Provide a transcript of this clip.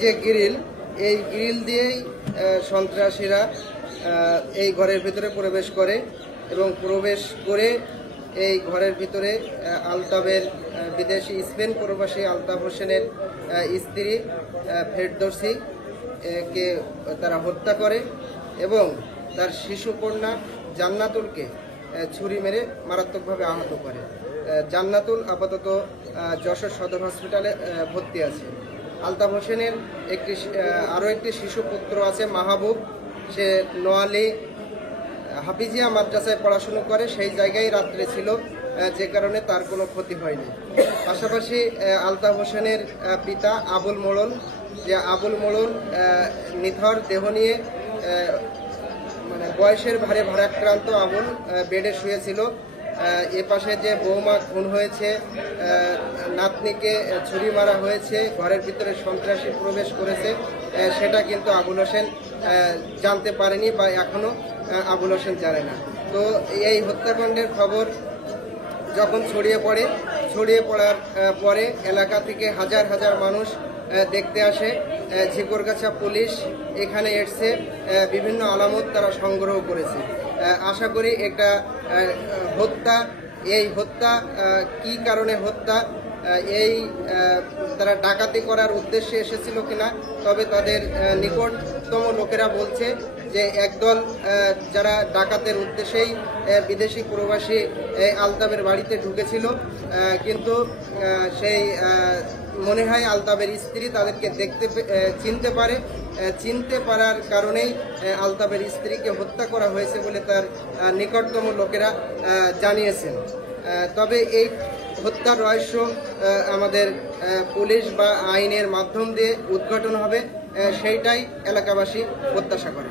যে গ্রিল, এই গ্রিল দিয়েই সন্ত্রাসীরা এই ঘরের ভিতরে প্রবেশ করে এবং প্রবেশ করে এই ঘরের ভিতরে আলতাবের বিদেশি স্পেন প্রবাসী আলতাফ হোসেনের স্ত্রী ফেরদৌসী কে তারা হত্যা করে এবং তার শিশুকন্যা জান্নাতুলকে ছুরি মেরে মারাত্মকভাবে আহত করে। জান্নাতুল আপাতত যশোর সদর হসপিটালে ভর্তি আছে। আলতাফ হোসেনের আরও একটি শিশু পুত্র আছে মাহবুব, সে নোয়ালী হাফিজিয়া মাদ্রাসায় পড়াশুনো করে, সেই জায়গায় রাত্রে ছিল, যে কারণে তার কোনো ক্ষতি হয়নি। পাশাপাশি আলতাফ হোসেনের পিতা আবুল মোড়ল, যে আবুল মোড়ল নিথর দেহ নিয়ে মানে বয়সের ভারে ভারাক্রান্ত আবুল বেডে শুয়েছিল। এ পাশে যে বৌমা খুন হয়েছে, নাতনিকে ছুরি মারা হয়েছে, ঘরের ভিতরে সন্ত্রাসী প্রবেশ করেছে, সেটা কিন্তু আবুল হোসেন জানতে পারেনি বা এখনো আবুল হোসেন জানে না। তো এই হত্যাকাণ্ডের খবর যখন ছড়িয়ে পড়ার পরে এলাকা থেকে হাজার হাজার মানুষ দেখতে আসে। ঝিকরগাছা পুলিশ এখানে এসছে, বিভিন্ন আলামত তারা সংগ্রহ করেছে। আশা করি এটা হত্যা, এই হত্যা কি কারণে হত্যা, এই তারা ডাকাতি করার উদ্দেশ্যে এসেছিল কিনা, তবে তাদের নিকটতম লোকেরা বলছে যে একদল যারা ডাকাতের উদ্দেশ্যেই বিদেশি প্রবাসী আলতাবের বাড়িতে ঢুকেছিল, কিন্তু সেই মনে হয় আলতাবের স্ত্রী তাদেরকে চিনতে পারার কারণেই আলতাবের স্ত্রীকে হত্যা করা হয়েছে বলে তার নিকটতম লোকেরা জানিয়েছেন। তবে এই হত্যার রহস্য আমাদের পুলিশ বা আইনের মাধ্যম দিয়ে উদ্ঘাটন হবে, সেইটাই এলাকাবাসী প্রত্যাশা করে।